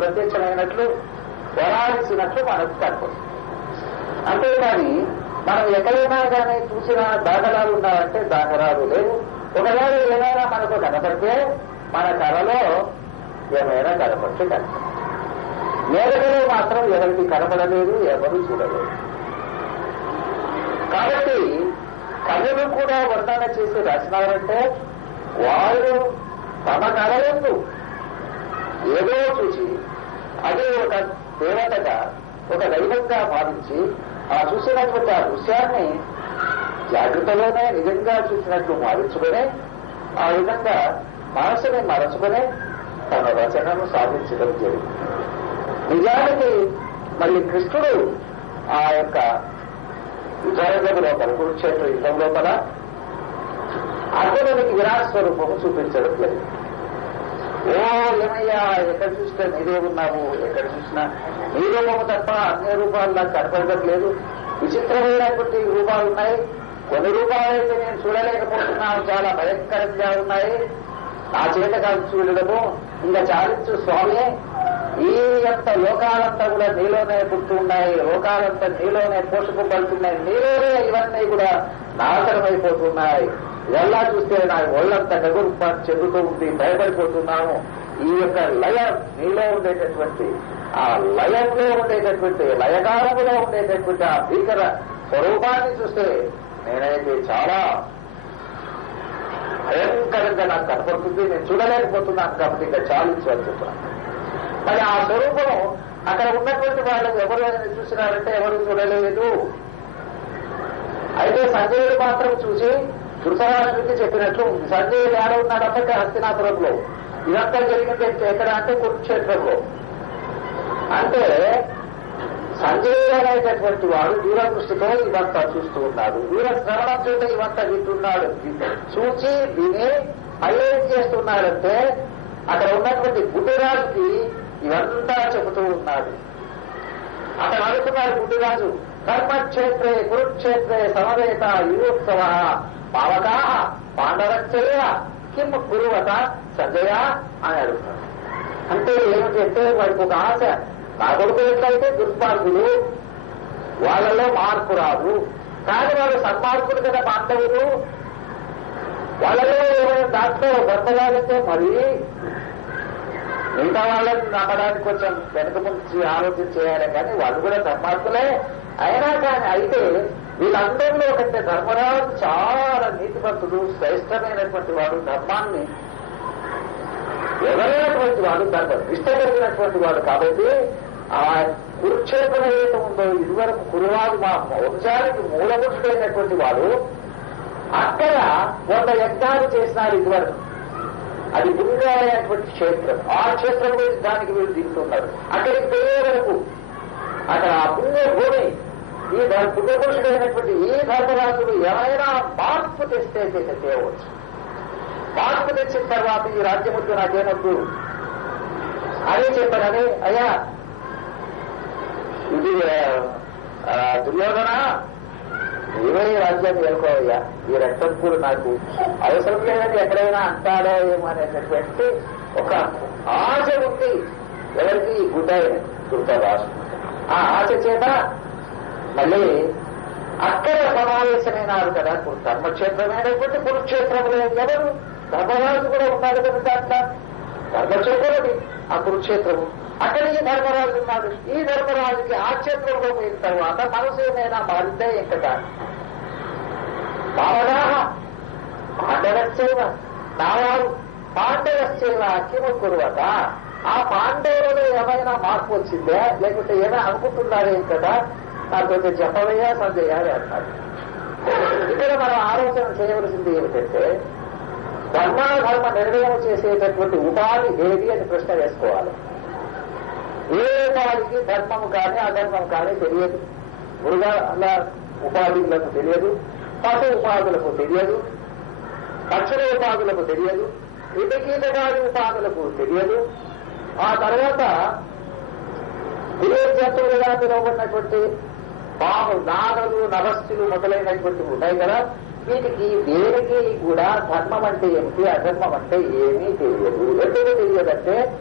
ప్రత్యక్షమైనట్లు వరాల్సినట్లు మనకు కనపడుతుంది అంతేకాని మనం ఎక్కడైనా కానీ చూసిన దాఖలాలు ఉన్నాయంటే దాఖలాలు లేవు. ఒకవేళ ఏమైనా మనకు కనపడితే మన కళలో ఏమైనా కనపడితే కనపడుతుంది మేరకలో మాత్రం ఎవరికి కనపడలేదు ఎవరు చూడలేదు. కాబట్టి కళలు కూడా వర్ణన చేసి రాసినారంటే వారు తమ కళలందు ఏదో చూసి అది ఒక దేవతగా ఒక దైవంగా భావించి ఆ చూసినటువంటి ఆ దృశ్యాన్ని జాగ్రత్తలోనే నిజంగా చూసినట్లు భావించుకుని ఆ విధంగా మనసుని మరచుకుని తన రచనను సాధించడం జరిగింది. నిజానికి మళ్ళీ కృష్ణుడు ఆ యొక్క యుద్ధరంగం లోపల కురుక్షేత్ర యుద్ధం లోపల అర్జునుడికి విరాట్ స్వరూపము చూపించడం జరిగింది. ఓ ఏమయ్యా ఎక్కడ చూసినా నీరే ఉన్నావు? ఎక్కడ చూసినా నీ రూపము తప్ప అన్ని రూపాలు నాకు కనపడట్లేదు. విచిత్రమైనటువంటి రూపాలు ఉన్నాయి. కొన్ని రూపాలైతే నేను చూడలేకపోతున్నాను. చాలా భయంకరంగా ఉన్నాయి. నా చేత కాదు చూడడము. ఇంకా చాలించు స్వామి. ఈ అంత లోకాలంతా కూడా నీలోనే పుట్టున్నాయి లోకాలంతా నీలోనే పోషకపడుతున్నాయి నీలోనే ఇవన్నీ కూడా నాశనమైపోతున్నాయి. ఎలా చూస్తే నా ఒళ్ళంతా గగురు చెందుతూ ఉంది భయపడిపోతున్నాము. ఈ యొక్క లయ నీలో ఉండేటటువంటి ఆ లయంలో ఉండేటటువంటి లయకాలములో ఉండేటటువంటి ఆ భీకర స్వరూపాన్ని చూస్తే నేనైతే చాలా భయంకరంగా నాకు కనపడుతుంది. నేను చూడలేకపోతున్నాను కాబట్టి ఇంకా చాలించు అని మరి ఆ స్వరూపం అక్కడ ఉన్నటువంటి వాళ్ళు ఎవరు చూసినారంటే ఎవరు చూడలేదు. అయితే సంజయుడు మాత్రం చూసి ధృతరాష్ట్రుడికి చెప్పినట్లు ఉంది. సంజయుడు ఏడ ఉన్నాడంటే హస్తినాపురంలో. ఇదంతా జరిగింది ఎక్కడ అంటే కురుక్షేత్రంలో. అంటే సంజయుడు అనేటటువంటి వాడు దూరదృష్టితో ఇవంతా చూస్తూ ఉన్నాడు. దూర శ్రవణం చేత ఇవంతా వింటున్నాడు. చూసి విని మళ్ళీ ఏం చేస్తున్నాడంటే అక్కడ ఉన్నటువంటి గుడ్డిరాజుకి ఇవంతా చెబుతూ ఉన్నాడు. అతను అనుకున్నాడు గుడ్డిరాజు కర్మక్షేత్రే కురుక్షేత్రే సమవేత యువోత్సవ పావకా పాండవచ్చయ కిం కురువత సజయా అని అడుగుతాడు. అంటే ఏమిటంటే వాడికి ఒక ఆశ నా కొడుకు ఎట్లయితే దుర్మార్గులు వాళ్ళలో మార్పు రాదు. కానీ వాడు సన్మార్గులు కదా పాండవులు వాళ్ళలో ఏమైనా దాంట్లో గొప్పలాగితే మరి మిగతా వాళ్ళకి నమ్మడానికి కొంచెం వెనక ముంచి ఆలోచన చేయాలి కానీ వాళ్ళు కూడా ధర్మాత్ములే. అయినా కానీ అయితే వీళ్ళందరిలో కంటే ధర్మరాజు చాలా నీతిపరుతుడు శ్రేష్టమైనటువంటి వాడు ధర్మాన్ని ఎవరైనటువంటి వాడు ధర్మ నిష్ట కలిగినటువంటి వాడు కాబట్టి ఆ కురుక్షేత్రం ఏదైతే ఉందో ఇదివరకు కురువాడు మా వంశానికి మూలపురుషుడైనటువంటి వాడు అక్కడ వంద యజ్ఞాలు చేసినారు ఇదివరకు. అది పుణ్యమైనటువంటి క్షేత్రం. ఆ క్షేత్రం గురించి దానికి వీళ్ళు దిగుతున్నారు. అక్కడికి పోయే వరకు అక్కడ ఆ పుణ్య భూమి ఈ పుణ్యపురుషుడైనటువంటి ఈ ధర్మరాజుడు ఏమైనా మార్పు తెస్తే చేసే చేయవచ్చు మార్పు తెచ్చిన తర్వాత ఈ రాజ్యముద్దు నాకేమొద్దు? అదే చెప్పానని అయ్యా ఇది ఆ, దుర్యోధన ఏవే రాజ్యాన్ని వెళ్ళుకోవయ్యా ఈ రక్తం కూడా నాకు. అవసరం లేదని ఎక్కడైనా అంటాడో ఏమో అనేటటువంటి ఒక ఆశ ఉంది. ఎవరికి? ఈ గుడ్డాయి. గుర్తాసు ఆ ఆశ చేత మళ్ళీ అక్కడ సమావేశమైనారు కదా. ఇప్పుడు ధర్మక్షేత్రమైనటువంటి కురుక్షేత్రంలో ఎవరు? ధర్మరాజు కూడా ఉన్నాడు కదా దాంట్లో. ధర్మక్షేత్రం ఆ కురుక్షేత్రము. అక్కడ ఈ ధర్మరాజు ఉన్నాడు. ఈ ధర్మరాజుకి ఆ క్షేత్రంలో పోయిన తర్వాత మనసు ఏమైనా మారిందే ఇంకా బావగా పాండవశ్చేవ నావారు పాండవశ్చైవ కిము కురువత ఆ పాండవులలో ఏమైనా మార్పు వచ్చిందే? లేకుంటే ఏమైనా అనుకుంటున్నారే కదా? నాకు కొంచెం చెప్పవయ్యా సంజయ్ అంటారు. ఇక్కడ మనం ఆలోచన చేయవలసింది ఏమిటంటే ధర్మాధర్మ నిర్ణయం చేసేటటువంటి ఉపాధి ఏది అని ప్రశ్న వేసుకోవాలి. ఏ ఉపాధికి ధర్మం కానీ అధర్మం కానీ తెలియదు. మృగాల ఉపాధులకు తెలియదు. పట ఉపాధులకు తెలియదు. పక్షుల ఉపాధులకు తెలియదు. కీటకీటకాది ఉపాధులకు తెలియదు. ఆ తర్వాత తెలియ జంతువులుగా పిలువబడినటువంటి పాము నాగలు నవస్సులు మొదలైనటువంటివి ఉన్నాయి కదా. వీటికి దేనికి కూడా ధర్మం అంటే ఏమిటి? అధర్మం అంటే ఏమీ తెలియదు. ఎందుకు తెలియదంటే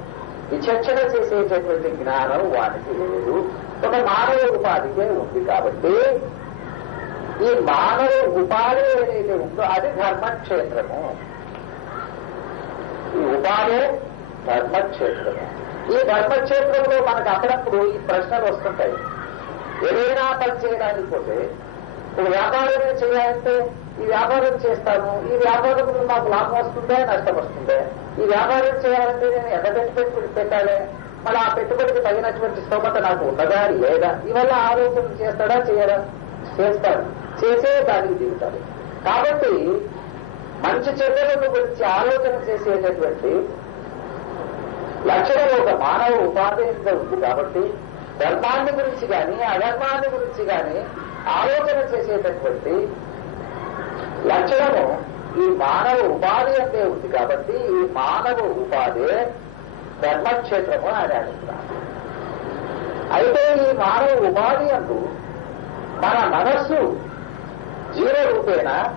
విచక్షణ చేసేటటువంటి జ్ఞానం వాటికి లేదు. ఒక మానవ ఉపాధికే ఉంది కాబట్టి ఈ మానవ ఉపాధి ఏదైతే ఉందో అది ధర్మక్షేత్రము. ఈ ఉపాధి ధర్మక్షేత్రము. ఈ ధర్మక్షేత్రంలో మనకు అప్పుడప్పుడు ఈ ప్రశ్నలు వస్తుంటాయి. ఏదైనా పని చేయడానికి పోతే ఇప్పుడు వ్యాపారమే చేయాలంటే ఈ వ్యాపారం చేస్తాను ఈ వ్యాపారం నాకు లాభం వస్తుందే నష్టం వస్తుందే? ఈ వ్యాపారం చేయాలంటే నేను ఎంత పెట్టుబడి పెట్టాలి? మళ్ళీ ఆ పెట్టుబడికి తగినటువంటి స్తోమత నాకు ఉండదా లేదా? ఇవల్ల ఆలోచన చేస్తాడా చేయరా చేస్తాడు చేసే దానికి దిగుతాడు కాబట్టి మంచి చెడ్డలను గురించి ఆలోచన చేసేటటువంటి లక్షణం ఒక మానవ ఉపాధి ఉంది కాబట్టి ధర్మాన్ని గురించి కానీ అధర్మాన్ని గురించి కానీ ఆలోచన చేసేటటువంటి లక్షణము ఈ మానవ ఉపాధి అంటే ఉంది కాబట్టి ఈ మానవ ఉపాధి ధర్మక్షేత్రము అని అంటున్నారు. అయితే ఈ మానవ ఉపాధి అంటూ మన మనస్సు జీరో రూపేణ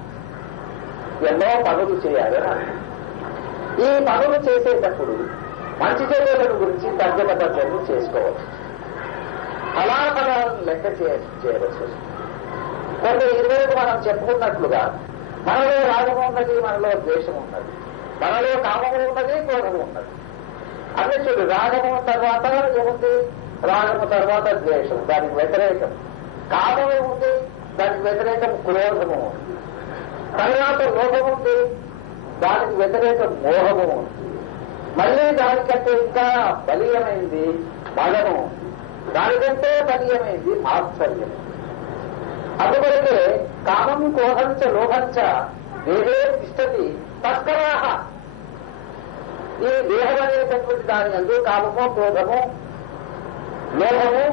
ఎన్నో పనులు చేయాలి ఈ పనులు చేసేటప్పుడు మంచి చర్యలను గురించి తగ్గన తగ్గలు చేసుకోవచ్చు. ఫలాఫలాలను లెక్క చేయవచ్చు. కొన్ని ఇరువైపు మనం చెప్పుకున్నట్లుగా మనలో రాగము ఉన్నది మనలో ద్వేషం ఉన్నది. మనలో కామము ఉన్నది క్రోధము ఉన్నది. అదే చూడు రాగము తర్వాత ఏముంది? రాగము తర్వాత ద్వేషం దానికి వ్యతిరేకం. కామము ఉంది దానికి వ్యతిరేకం క్రోధము తర్వాత లోభం ఉంది దానికి వ్యతిరేకం మోహము. ఉంది మళ్ళీ దానికంటే ఇంకా బలీయమైంది బలము దానికంటే బలీయమైంది మాత్సర్యం అందుకొరకే కామం క్రోధంచ లోభంచ దేహే తిష్టతి తస్కరాహ ఈ దేహం అనేటటువంటి దాని అందు కామము క్రోధము లోభము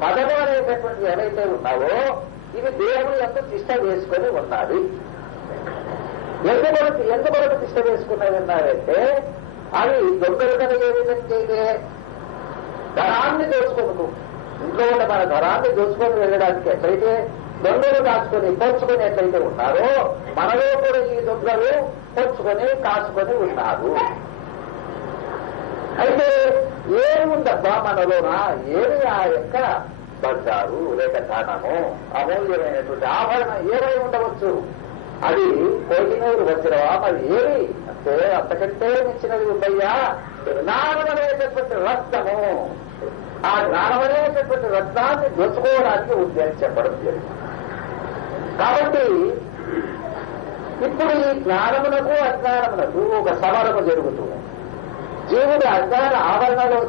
పదము అనేటటువంటి ఏవైతే ఉన్నావో ఇవి దేవుని యొక్క తిష్ట వేసుకొని ఉన్నది ఎందుకొరకు ఎందుకొరకు తిష్ట వేసుకున్నవి ఉన్నాయంటే అవి దొంగలు కదా ఏ విధంగా అయితే ధనాన్ని ఇంట్లో ఉన్న మన ధనాన్ని దోచుకొని వెళ్ళడానికి ఎట్లయితే దొంగలు దాచుకొని పంచుకొని ఎట్లయితే ఉన్నారో మనలో కూడా ఈ దొంగలు పంచుకొని కాచుకొని ఉన్నారు. అయితే ఏముందబ్బా మనలోన మనలోనా ఏమి ఆ యొక్క బంగారు లేక ధనము అమూల్యమైనటువంటి ఆభరణం ఏమై ఉండవచ్చు? అది కోటినూరు వజ్రవా మరి ఏమి? అంటే అంతకంటే మించినది ఉందయ్యా. జ్ఞానమనేటటువంటి రత్నము. ఆ జ్ఞానమనేటటువంటి రత్నాన్ని రక్తాన్ని దోచుకోవడానికి ఉంది అని చెప్పడం జరిగింది కాబట్టి ఇప్పుడు ఈ జ్ఞానమునకు అజ్ఞానమునకు ఒక సమరము జరుగుతుంది. జీవుడు అజ్ఞాన ఆవరణలో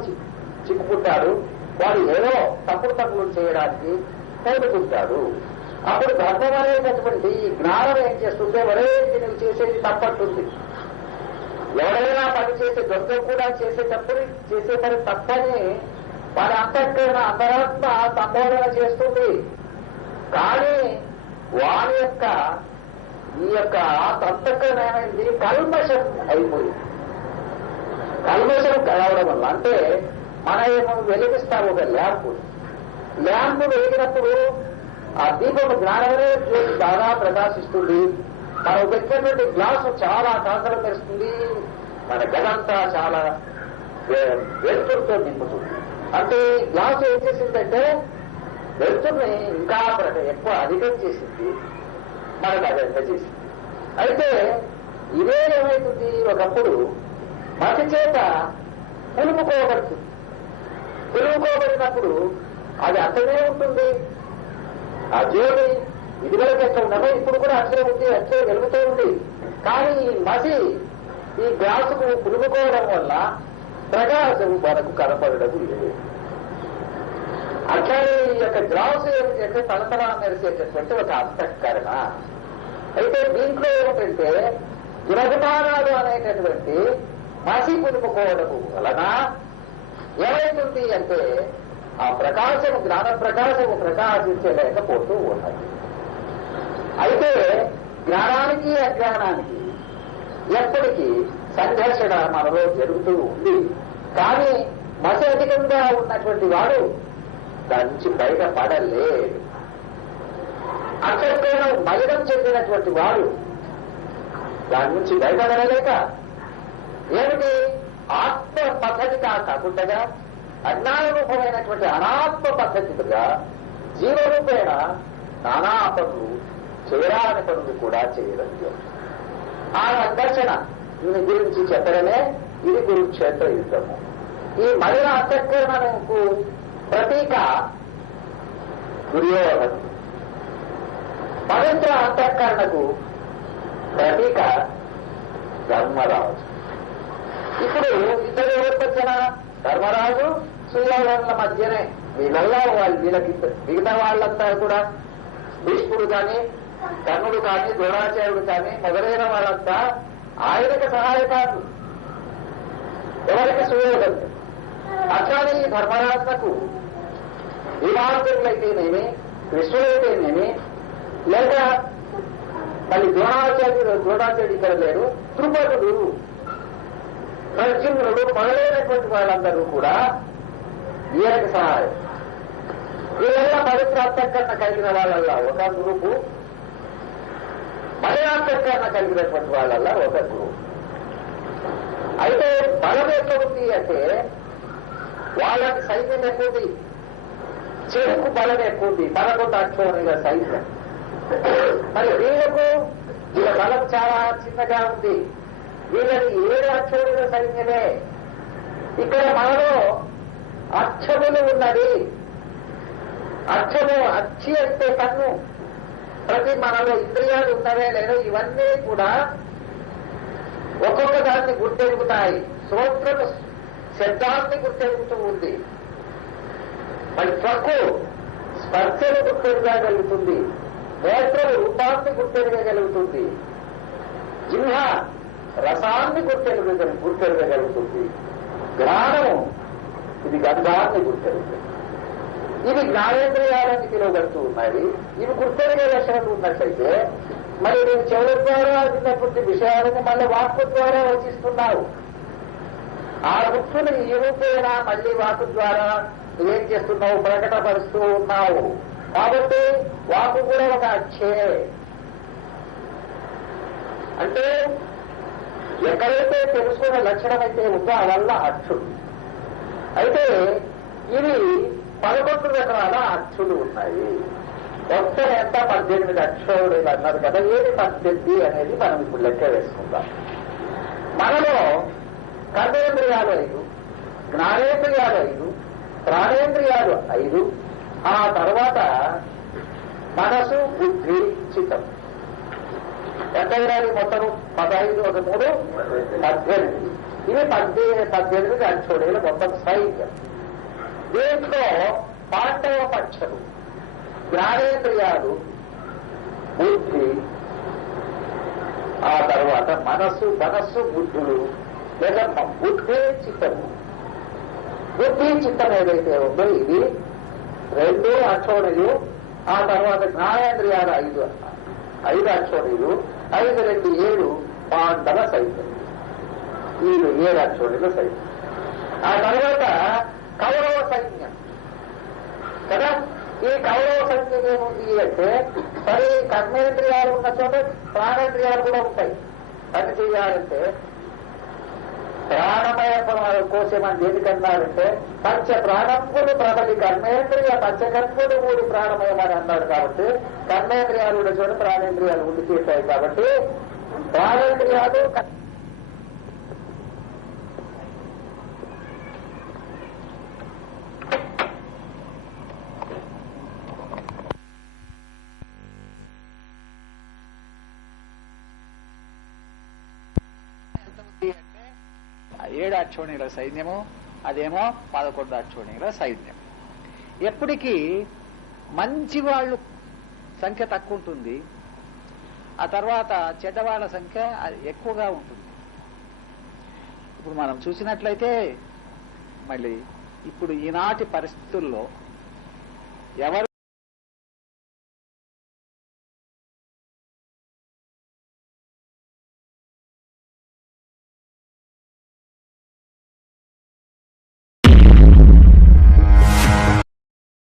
చిక్కుకుంటాడు. వాడు ఏదో తప్పుడు తప్పులు చేయడానికి కోరుకుంటాడు అప్పుడు ధర్మం అనేటటువంటి ఈ జ్ఞానం ఏం చేస్తుంటే ఎవరైతే నువ్వు చేసేది తప్పట్టుంది ఎవరైనా పని చేసే దొంగ కూడా చేసేటప్పుడు చేసే పని తప్పని వారి అంతఃకరణ అంతరాత్మ సంబోధన చేస్తుంది. కానీ వారి యొక్క ఈ యొక్క అంతఃకరణ ఏమైంది కల్మషం అయిపోయింది. కల్మషం కలవడం వల్ల అంటే మన ఏమో వెలిగిస్తాం ఒక ల్యాంపు. ల్యాంపు వెలిగినప్పుడు ఆ దీపం జ్ఞానమే జ్యోతి బాగా ప్రకాశిస్తుంది. మనం పెట్టినటువంటి గ్లాసు చాలా కాకరం మెరుస్తుంది మన గదంతా చాలా వెలుతురుతో నింపుతుంది. అంటే ఈ గ్లాసు ఏం చేసిందంటే వెలుతురుని ఇంకా ఎక్కువ అధికం చేసింది. మనకు అదంతా చేసింది అయితే ఇదే ఏమవుతుంది ఒకప్పుడు మతి చేత పులుపుకోబడుతుంది పులుపుకోబడినప్పుడు అది అట్లనే ఉంటుంది. ఆ జ్యోతి ఇదివరకు ఎక్కడ ఉన్నదో ఇప్పుడు కూడా అట్లే ఉంది అట్లే వెలుగుతూ ఉంది. కానీ ఈ మసి ఈ గ్లాసుకు పులుపుకోవడం వల్ల ప్రకాశం మనకు కనపడడం లేదు. అట్లానే ఈ యొక్క గ్లాసు ఏమిటంటే తలతలా మెరిసేటటువంటి ఒక అంతఃకరణ. అయితే దీంట్లో ఏమిటంటే దురభిమానాలు అనేటటువంటి మసి పులుపుకోవడం వలన ఏమవుతుంది అంటే ఆ ప్రకాశం జ్ఞాన ప్రకాశము ప్రకాశించలేకపోతూ ఉన్నది. అయితే జ్ఞానానికి అజ్ఞానానికి ఎప్పటికీ సంఘర్షణ మనలో జరుగుతూ ఉంది. కానీ మసి అధికంగా ఉన్నటువంటి వాడు దాని నుంచి బయట పడలేడు అంతఃకరణ మలినం చెందినటువంటి వాడు దాని నుంచి బయటపడలేక ఏమిటి? ఆత్మ పద్ధతిగా కాకుండా అజ్ఞానరూపమైనటువంటి అనాత్మ పద్ధతిగా జీవరూపేణ నానా పనులు చేయాలని పనులు కూడా చేయడం ఆ సంఘర్షణ దీని గురించి చెప్పడమే ఇది కురుక్షేత్ర యుద్ధము. ఈ మహిళ అంతఃకరణకు ప్రతీక దుర్యోధను. పవిత్ర అంతఃకరణకు ప్రతీక ధర్మరాజు. ఇప్పుడు ఇద్దరు ఎవరికి ధర్మరాజు సూర్యోధనుల మధ్యనే. వీళ్ళల్లో వాళ్ళు వీళ్ళకి మిగతా వాళ్ళంతా కూడా భీష్ముడు కానీ కర్ణుడు కానీ ద్రోణాచార్యుడు కానీ మొదలైన వాళ్ళంతా ఆయనకి సహాయకారులు ఎవరికి సూర్యోధనుడు అట్లానే ఈ ధర్మరాజులకు విమానులైతేనేమి కృష్ణుడైతేనేమి లేక మళ్ళీ ద్రోణాచార్యుడు ద్రోణాచార్యుడు ఇక్కడ లేడు త్రుపదుడు అర్జునుడు మొదలైనటువంటి వాళ్ళందరూ కూడా ఈయనకు సహాయం. వీళ్ళ పవిత్రాంతకరణ కలిగిన వాళ్ళల్లో ఒక గ్రూపు మలయాంతకరణ కలిగినటువంటి వాళ్ళల్లో ఒక గ్రూప్. అయితే బలం ఎట్లా ఉంది అంటే వాళ్ళకి సైన్యం ఎక్కువది చెరుకు బలం ఎక్కువది ఉంది. పదకొండు అక్షోనిగా సైన్యం. మరి వీళ్ళకు వీళ్ళ బలం చాలా చిన్నగా ఉంది. వీళ్ళని ఏడు అక్షరుల సైన్యమే? ఇక్కడ మనలో అక్షములు ఉన్నది. అక్షము అచ్చి అంటే కన్ను ప్రతి మనలో ఇంద్రియాలు ఉన్నవే. లేదో ఇవన్నీ కూడా ఒక్కొక్క దాన్ని గుర్తెరుగుతాయి. శ్రోత్రము శబ్దాన్ని గుర్తెరుగుతూ ఉంది. మరి త్వక్కు స్పర్శను గుర్తెరగగలుగుతుంది. నేత్రము రూపాన్ని గుర్తెరగగలుగుతుంది. జిహ్వ రసాన్ని గుర్తెరగ గుర్తెరగలుగుతుంది జ్ఞానము ఇది గంధాన్ని గుర్తెరుగుతుంది ఇవి జ్ఞానేంద్రియాలని పిలువబడుతూ ఉన్నాయి. ఇవి గుర్తెరిగే లక్షణాలు ఉన్నట్లయితే మరి నేను చెవుల ద్వారా విన్నటువంటి విషయాలను మళ్ళీ వాక్కు ద్వారా వచిస్తున్నావు ఆ గుర్తుని ఈ రూపేనా మళ్ళీ వాకు ద్వారా నువ్వేం చేస్తున్నావు? ప్రకటపరుస్తూ ఉన్నావు. కాబట్టి వాకు కూడా ఒక అచ్చే అంటే ఎక్కడైతే తెలుసుకున్న లక్షణం అయితే ఉందో ఆ అచ్చుడు అయితే ఇవి పదకొండు రకాల అచ్చులు ఉన్నాయి. మొత్తం ఎంత? పద్దెనిమిది అక్షరుడు అన్నారు కదా. ఏది పద్దెనిమిది అనేది మనం ఇప్పుడు లెక్క వేసుకుందాం. మనలో కర్మేంద్రియాలు ఐదు జ్ఞానేంద్రియాలు ఐదు ప్రాణేంద్రియాలు ఐదు. ఆ తర్వాత మనసు బుద్ధి చిత్తం. ఎంత మొత్తం పదహైదు ఒక మూడు పద్దెనిమిది. ఇవి పద్దెనిమిది పద్దెనిమిది అక్షోడేలు మొత్తం సైన్యం. దీంట్లో పాండవ పక్షలు జ్ఞానేంద్రియాలు బుద్ధి ఆ తర్వాత మనస్సు మనస్సు బుద్ధులు లేదా బుద్ధి చిత్తము. బుద్ధి చిత్తం ఏదైతే ఉందో ఇది రెండు అక్షోణులు ఆ తర్వాత జ్ఞానేంద్రియాలు ఐదు అన్నారు. ఐదు అక్షోణులు ఐదు రెండు ఏడు పాండల సైన్యం. వీళ్ళు ఏడు అక్షోణులు సైన్యం. ఆ తర్వాత కౌరవ సైన్యం. కదా? ఈ కౌరవ సైన్యం ఏముంది అంటే సరే కర్మేంద్రియాలు ఉన్న చోట ప్రాణేంద్రియాలు కూడా ఉంటాయి. పని చేయాలంటే ప్రాణమయ కోసమని దేనికన్నారంటే పంచ ప్రాణములు ప్రబలి కర్మేంద్రియ పంచకర్ములు మూడు ప్రాణమయం అని అన్నాడు కాబట్టి కర్మేంద్రియాలు ఉన్న చోట ప్రాణేంద్రియాలు ఉండి తీరుతాయి కాబట్టి ప్రాణేంద్రియాలు ఏడు అక్షోణిల సైన్యము అదేమో పదకొండు అక్షోణిల సైన్యం. ఎప్పటికీ మంచి వాళ్ళు సంఖ్య తక్కువ ఉంటుంది ఆ తర్వాత చెడ్డవాళ్ళ సంఖ్య ఎక్కువగా ఉంటుంది. ఇప్పుడు మనం చూసినట్లయితే మళ్ళీ ఇప్పుడు ఈనాటి పరిస్థితుల్లో ఎవరు